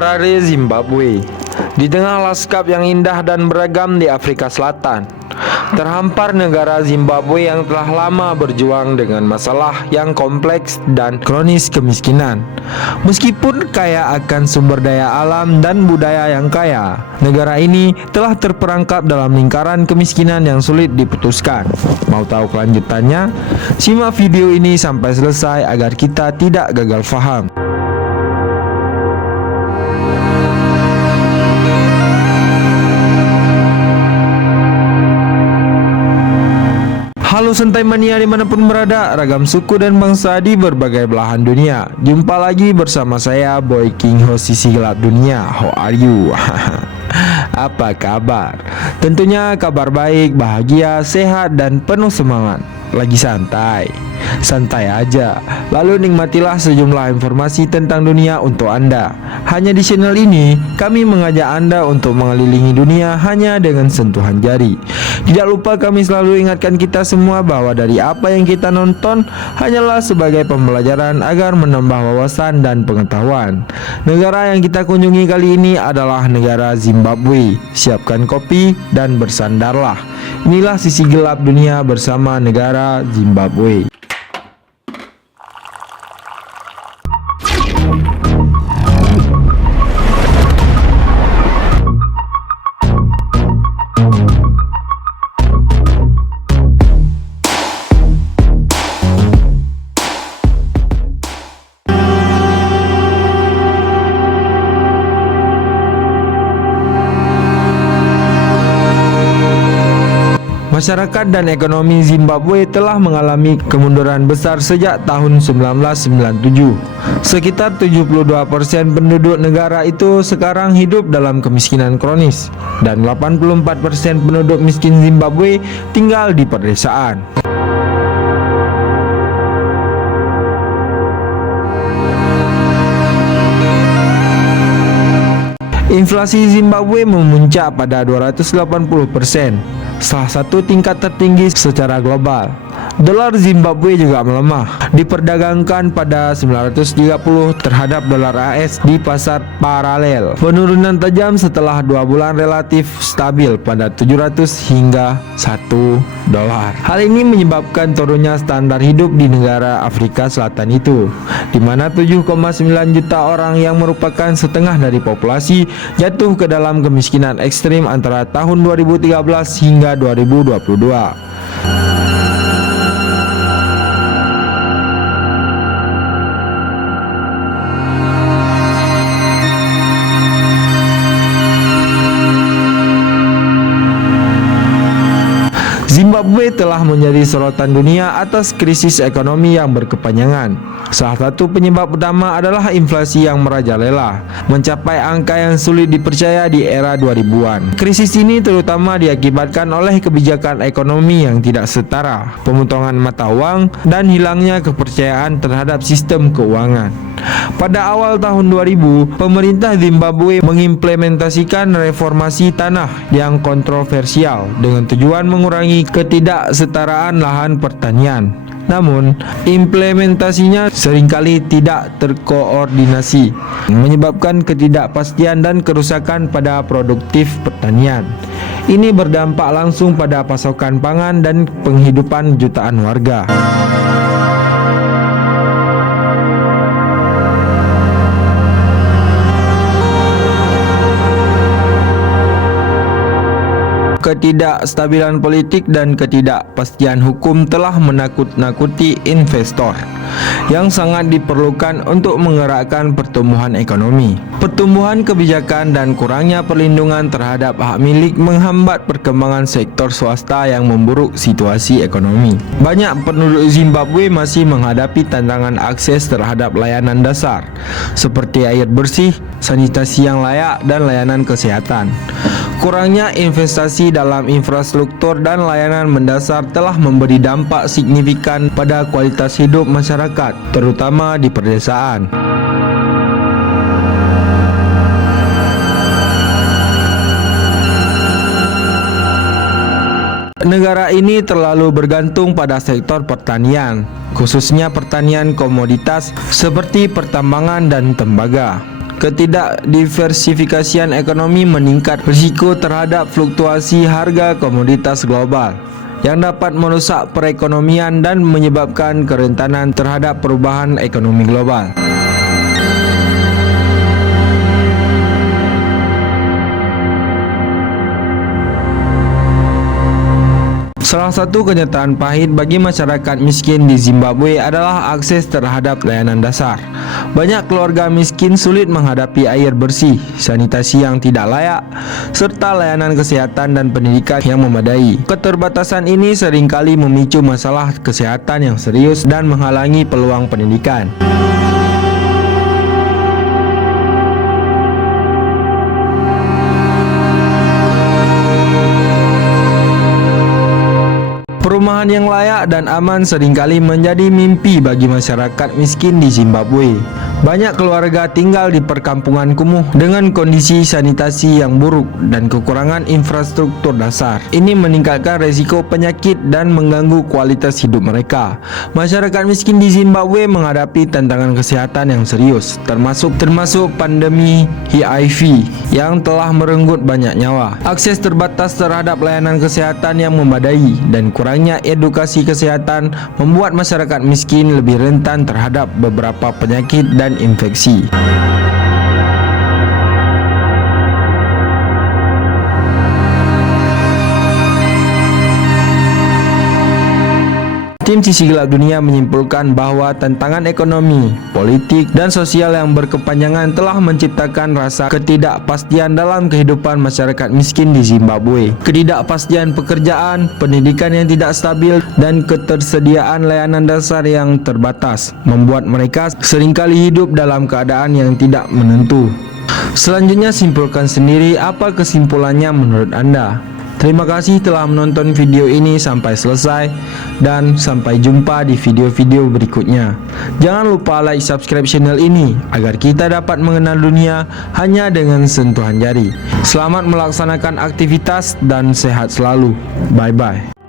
Harare, Zimbabwe. Di tengah lanskap yang indah dan beragam di Afrika Selatan, terhampar negara Zimbabwe yang telah lama berjuang dengan masalah yang kompleks dan kronis kemiskinan. Meskipun kaya akan sumber daya alam dan budaya yang kaya, negara ini telah terperangkap dalam lingkaran kemiskinan yang sulit diputuskan. Mau tahu kelanjutannya? Simak video ini sampai selesai agar kita tidak gagal faham. Halo Sentai Mania dimanapun berada, ragam suku dan bangsa di berbagai belahan dunia. Jumpa lagi bersama saya Boy King host Sisi Gelap Dunia. How are you? Apa kabar? Tentunya kabar baik, bahagia, sehat dan penuh semangat. Lagi santai? Santai aja. Lalu nikmatilah sejumlah informasi tentang dunia untuk Anda. Hanya di channel ini kami mengajak Anda untuk mengelilingi dunia hanya dengan sentuhan jari. Tidak lupa kami selalu ingatkan kita semua bahwa dari apa yang kita nonton hanyalah sebagai pembelajaran agar menambah wawasan dan pengetahuan. Negara yang kita kunjungi kali ini adalah negara Zimbabwe. Siapkan kopi dan bersandarlah. Inilah sisi gelap dunia bersama negara Zimbabwe. Masyarakat dan ekonomi Zimbabwe telah mengalami kemunduran besar sejak tahun 1997. Sekitar 72% penduduk negara itu sekarang hidup dalam kemiskinan kronis dan 84% penduduk miskin Zimbabwe tinggal di pedesaan. Inflasi Zimbabwe memuncak pada 280%, salah satu tingkat tertinggi secara global. Dolar Zimbabwe juga melemah, diperdagangkan pada 930 terhadap dolar AS di pasar paralel. Penurunan tajam setelah 2 bulan relatif stabil pada 700 hingga 1 dolar. Hal ini menyebabkan turunnya standar hidup di negara Afrika Selatan itu, di mana 7,9 juta orang yang merupakan setengah dari populasi jatuh ke dalam kemiskinan ekstrim antara tahun 2013 hingga 2022. Zimbabwe telah menjadi sorotan dunia atas krisis ekonomi yang berkepanjangan. Salah satu penyebab utama adalah inflasi yang merajalela, mencapai angka yang sulit dipercaya di era 2000-an. Krisis ini terutama diakibatkan oleh kebijakan ekonomi yang tidak setara, pemotongan mata uang, dan hilangnya kepercayaan terhadap sistem keuangan. Pada awal tahun 2000, pemerintah Zimbabwe mengimplementasikan reformasi tanah yang kontroversial dengan tujuan mengurangi ketidaksetaraan lahan pertanian. Namun, implementasinya seringkali tidak terkoordinasi, menyebabkan ketidakpastian dan kerusakan pada produktif pertanian. Ini berdampak langsung pada pasokan pangan dan penghidupan jutaan warga. Ketidakstabilan politik dan ketidakpastian hukum telah menakut-nakuti investor yang sangat diperlukan untuk menggerakkan pertumbuhan ekonomi. Pertumbuhan kebijakan dan kurangnya perlindungan terhadap hak milik menghambat perkembangan sektor swasta yang memburuk situasi ekonomi. Banyak penduduk Zimbabwe masih menghadapi tantangan akses terhadap layanan dasar seperti air bersih, sanitasi yang layak, dan layanan kesehatan. Kurangnya investasi dalam infrastruktur dan layanan mendasar telah memberi dampak signifikan pada kualitas hidup masyarakat, terutama di pedesaan. Negara ini terlalu bergantung pada sektor pertanian, khususnya pertanian komoditas seperti pertambangan dan tembaga. Ketidakdiversifikasian ekonomi meningkat risiko terhadap fluktuasi harga komoditas global yang dapat merusak perekonomian dan menyebabkan kerentanan terhadap perubahan ekonomi global. Salah satu kenyataan pahit bagi masyarakat miskin di Zimbabwe adalah akses terhadap layanan dasar. Banyak keluarga miskin sulit menghadapi air bersih, sanitasi yang tidak layak, serta layanan kesehatan dan pendidikan yang memadai. Keterbatasan ini seringkali memicu masalah kesehatan yang serius dan menghalangi peluang pendidikan. Perumahan yang layak dan aman seringkali menjadi mimpi bagi masyarakat miskin di Zimbabwe. Banyak keluarga tinggal di perkampungan kumuh dengan kondisi sanitasi yang buruk dan kekurangan infrastruktur dasar. Ini meningkatkan risiko penyakit dan mengganggu kualitas hidup mereka. Masyarakat miskin di Zimbabwe menghadapi tantangan kesehatan yang serius, termasuk pandemi HIV yang telah merenggut banyak nyawa. Akses terbatas terhadap layanan kesehatan yang memadai dan kurangnya edukasi kesehatan membuat masyarakat miskin lebih rentan terhadap beberapa penyakit dan infeksi. Tim Sisi Gelap Dunia menyimpulkan bahwa tantangan ekonomi, politik, dan sosial yang berkepanjangan telah menciptakan rasa ketidakpastian dalam kehidupan masyarakat miskin di Zimbabwe. Ketidakpastian pekerjaan, pendidikan yang tidak stabil, dan ketersediaan layanan dasar yang terbatas membuat mereka seringkali hidup dalam keadaan yang tidak menentu. Selanjutnya, simpulkan sendiri apa kesimpulannya menurut Anda. Terima kasih telah menonton video ini sampai selesai dan sampai jumpa di video-video berikutnya. Jangan lupa like, subscribe channel ini agar kita dapat mengenal dunia hanya dengan sentuhan jari. Selamat melaksanakan aktivitas dan sehat selalu. Bye-bye.